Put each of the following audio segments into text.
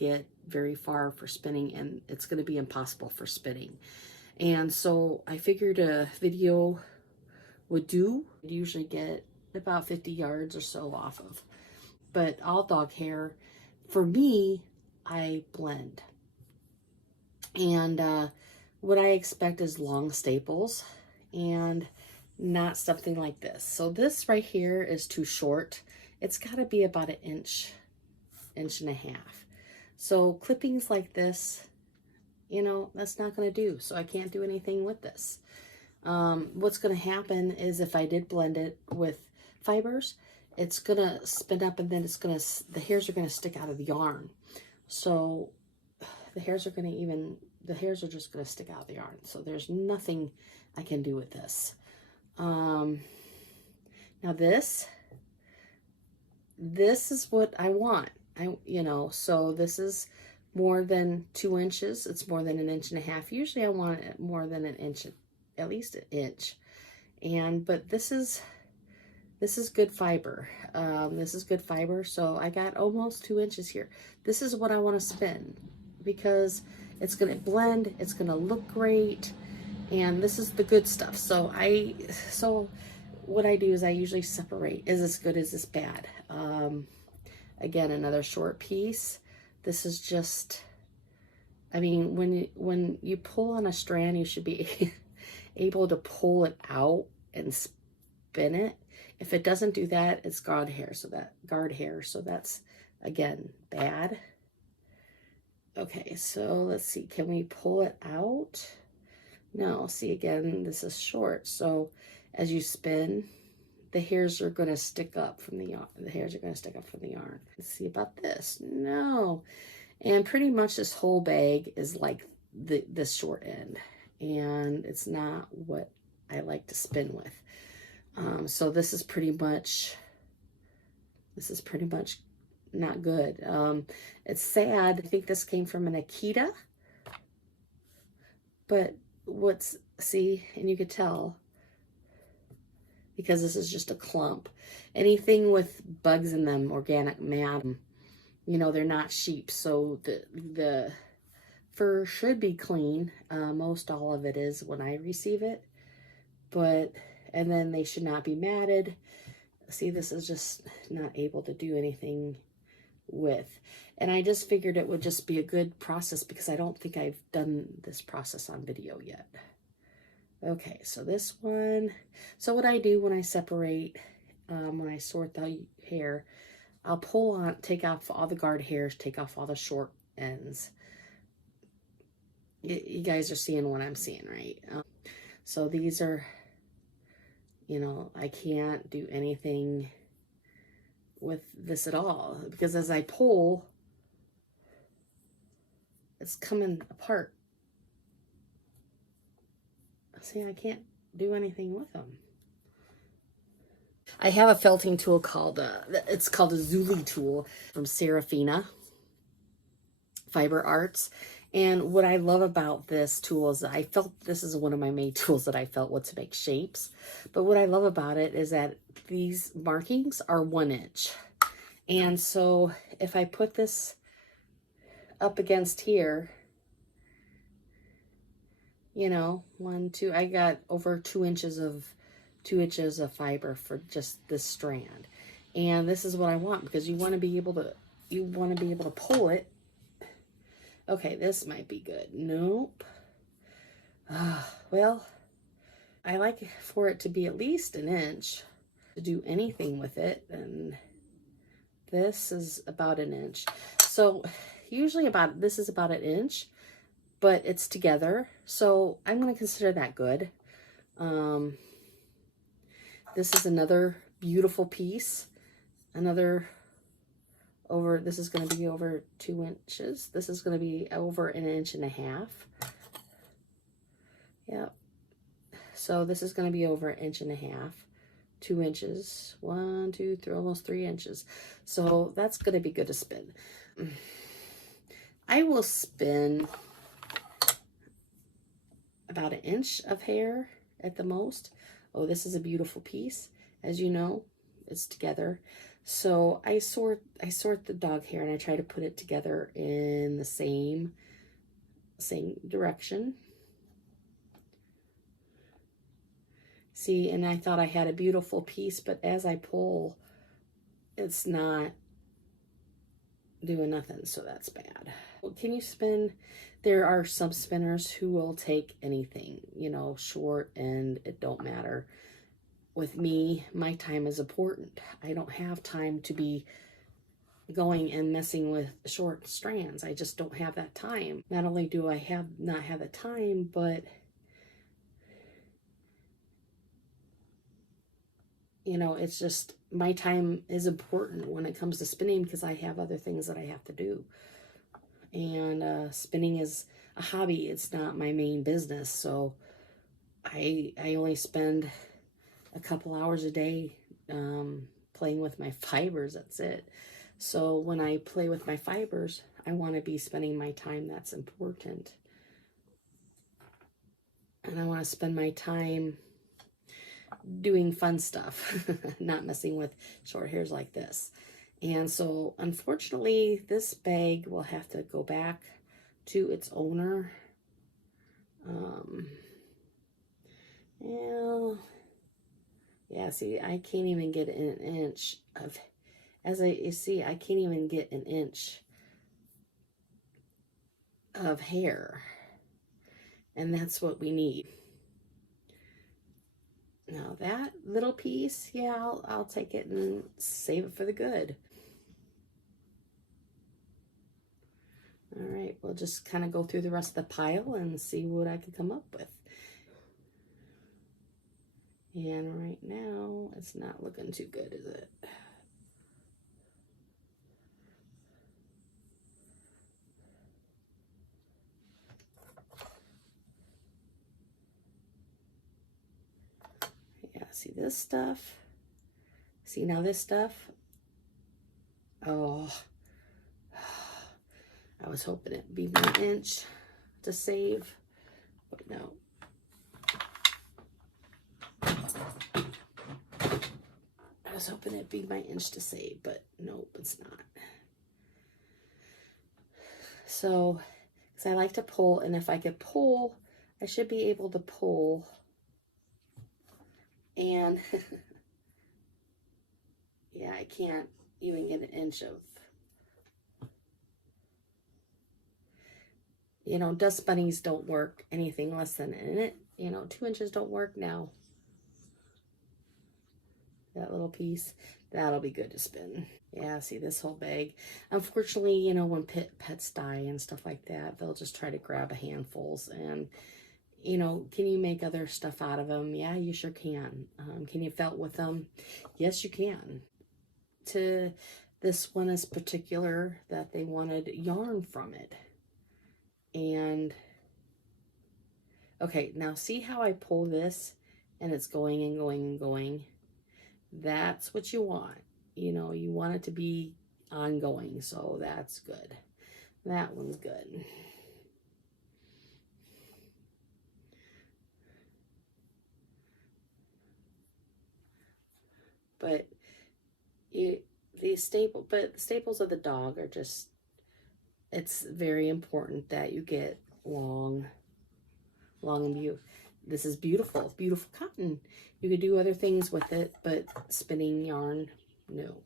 get very far for spinning, and it's going to be impossible for spinning. And so I figured a video would do. I'd usually get about 50 yards or so off of. But all dog hair, for me, I blend. And what I expect is long staples and not something like this. So this right here is too short. It's got to be about an inch and a half. So clippings like this, you know, that's not going to do. So I can't do anything with this. What's going to happen is if I did blend it with fibers, it's going to spin up, and then it's going to, the hairs are going to stick out of the yarn. So the hairs are going to the hairs are just going to stick out of the yarn. So there's nothing I can do with this. Now this is what I want. You know, so this is more than 2 inches. It's more than 1.5 inches. Usually I want it more than an inch, at least an inch. But this is good fiber. This is good fiber. So I got almost 2 inches here. This is what I want to spin because it's going to blend. It's going to look great. And this is the good stuff. So what I do is I usually separate. Is this good? Is this bad? Again, another short piece. This is just, I mean, when you pull on a strand, you should be able to pull it out and spin it. If it doesn't do that, it's guard hair. So that's, again, bad. Okay, so let's see. Can we pull it out? No, see, again, this is short. So as you spin, the hairs are going to stick up from the yarn. The hairs are going to stick up from the yarn. Let's see about this. No. And pretty much this whole bag is like this short end. And it's not what I like to spin with. So this is pretty much not good. It's sad. I think this came from an Akita. But see, and you could tell, because this is just a clump. Anything with bugs in them, organic mat, you know, they're not sheep, so the fur should be clean. Most all of it is when I receive it, and then they should not be matted. See, this is just not able to do anything with. And I just figured it would just be a good process because I don't think I've done this process on video yet. Okay, so this one, so what I do when I separate, when I sort the hair, I'll pull on, take off all the guard hairs, take off all the short ends. You guys are seeing what I'm seeing, right? So these are, you know, I can't do anything with this at all because as I pull, it's coming apart. See, I can't do anything with them. I have a felting tool called, it's called a Zuli tool from Serafina Fiber Arts. And what I love about this tool is I felt this is one of my main tools that I felt what to make shapes. But what I love about it is that these markings are 1 inch. And so if I put this up against here, you know, 1, 2, I got over 2 inches of fiber for just this strand. And this is what I want because you want to be able to pull it. Okay, this might be good. Nope. Well, I like for it to be at least 1 inch to do anything with it, and this is about 1 inch. So usually this is about 1 inch, but it's together, so I'm going to consider that good. This is another beautiful piece. This is going to be over 2 inches. This is going to be over 1.5 inches. Yep. So this is going to be over 1.5 inches, 2 inches, 1, 2, 3, almost 3 inches. So that's going to be good to spin. I will spin about 1 inch of hair at the most. Oh, this is a beautiful piece. As you know, it's together. So I sort the dog hair, and I try to put it together in the same direction. See, and I thought I had a beautiful piece, but as I pull, it's not doing nothing, so that's bad. Can you spin? There are some spinners who will take anything, you know, short, and it don't matter. With me, my time is important. I don't have time to be going and messing with short strands. I just don't have that time. Not only do I not have the time, but you know, it's just my time is important when it comes to spinning because I have other things that I have to do. And spinning is a hobby. It's not my main business. So I only spend a couple hours a day playing with my fibers. That's it. So when I play with my fibers, I want to be spending my time. That's important. And I want to spend my time doing fun stuff, not messing with short hairs like this. And so unfortunately, this bag will have to go back to its owner. Yeah, see, I can't even get an inch of, you see, I can't even get an inch of hair. And that's what we need. Now that little piece, yeah, I'll take it and save it for the good. All right, we'll just kind of go through the rest of the pile and see what I can come up with. And right now, it's not looking too good, is it? Yeah, see this stuff? See now this stuff? Oh, I was hoping it'd be 1 inch to save, but no. I was hoping it'd be 1 inch to save, but nope, it's not. So, because I like to pull, and if I could pull, I should be able to pull. And yeah, I can't even get 1 inch of, you know, dust bunnies don't work anything less than it. You know, 2 inches don't work now. That little piece, that'll be good to spin. Yeah, see this whole bag. Unfortunately, you know, when pets die and stuff like that, they'll just try to grab a handfuls. And, you know, can you make other stuff out of them? Yeah, you sure can. Can you felt with them? Yes, you can. To this one is particular that they wanted yarn from it. And, okay, now see how I pull this and it's going and going and going? That's what you want. You know, you want it to be ongoing, so that's good. That one's good. But the staples of the dog are just, it's very important that you get long and beautiful. This is beautiful, beautiful cotton. You could do other things with it, but spinning yarn, no.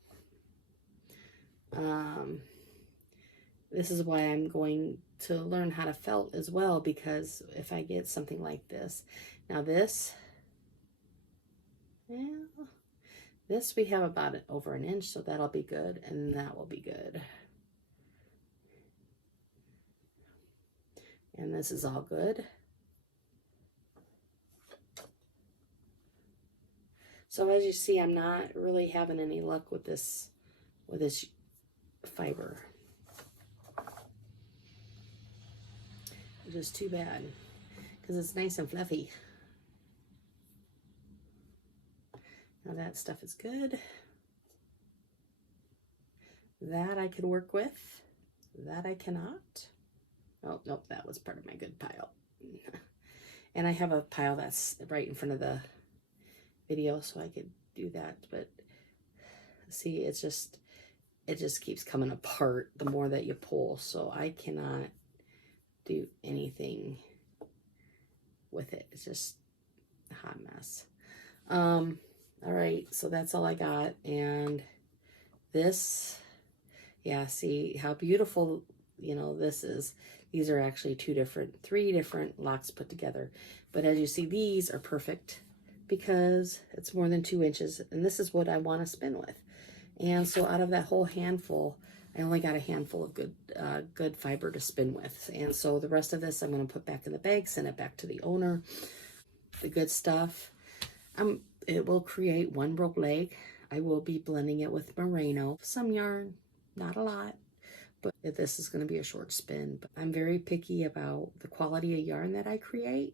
This is why I'm going to learn how to felt as well, because if I get something like this, now this, yeah, this we have about over 1 inch, so that'll be good, and that will be good. And this is all good. So as you see, I'm not really having any luck with this fiber. Which is too bad, because it's nice and fluffy. Now that stuff is good. That I could work with. That I cannot. Oh, nope, that was part of my good pile. And I have a pile that's right in front of the video, so I could do that. But see, it just keeps coming apart the more that you pull. So I cannot do anything with it. It's just a hot mess. All right, so that's all I got. And this, yeah, see how beautiful, you know, this is. These are actually three different locks put together. But as you see, these are perfect because it's more than 2 inches. And this is what I want to spin with. And so out of that whole handful, I only got a handful of good fiber to spin with. And so the rest of this I'm going to put back in the bag, send it back to the owner. The good stuff. It will create one broke leg. I will be blending it with merino. Some yarn, not a lot, but this is going to be a short spin. But I'm very picky about the quality of yarn that I create.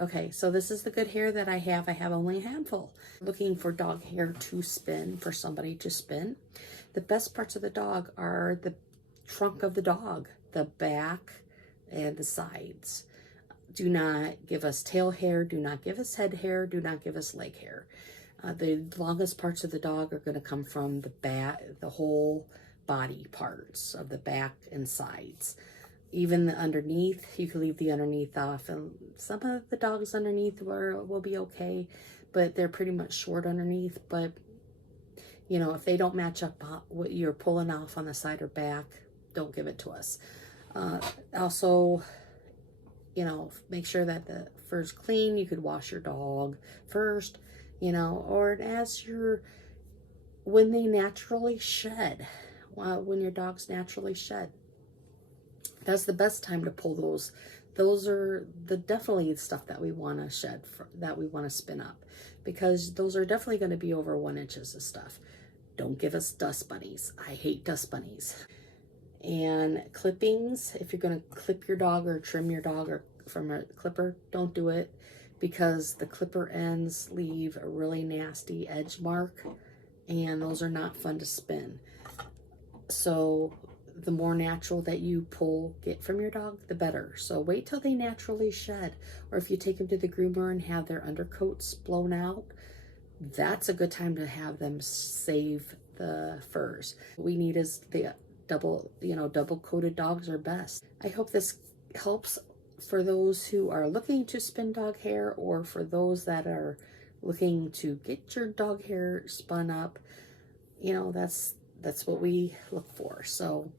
Okay, so this is the good hair that I have. I have only a handful. Looking for dog hair to spin, for somebody to spin. The best parts of the dog are the trunk of the dog, the back, and the sides. Do not give us tail hair, do not give us head hair, do not give us leg hair. The longest parts of the dog are going to come from the back, the whole body parts of the back and sides. Even the underneath, you can leave the underneath off, and some of the dogs underneath will be okay, but they're pretty much short underneath. But you know, if they don't match up what you're pulling off on the side or back, don't give it to us. Also, you know, make sure that the fur's clean. You could wash your dog first, you know, or when they naturally shed, when your dogs naturally shed. That's the best time to pull those. Those are definitely the stuff that we want to shed, that we want to spin up, because those are definitely going to be over 1 inches of stuff. Don't give us dust bunnies. I hate dust bunnies. And clippings, if you're going to clip your dog or trim your dog or from a clipper, don't do it, because the clipper ends leave a really nasty edge mark, and those are not fun to spin. So the more natural that you get from your dog, the better. So wait till they naturally shed, or if you take them to the groomer and have their undercoats blown out, that's a good time to have them save the furs. What we need is the double coated dogs are best. I hope this helps for those who are looking to spin dog hair, or for those that are looking to get your dog hair spun up. You know, that's what we look for. So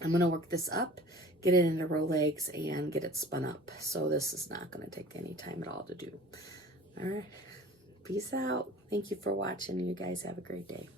I'm going to work this up, get it into row legs, and get it spun up. So this is not going to take any time at all to do. All right. Peace out. Thank you for watching. You guys have a great day.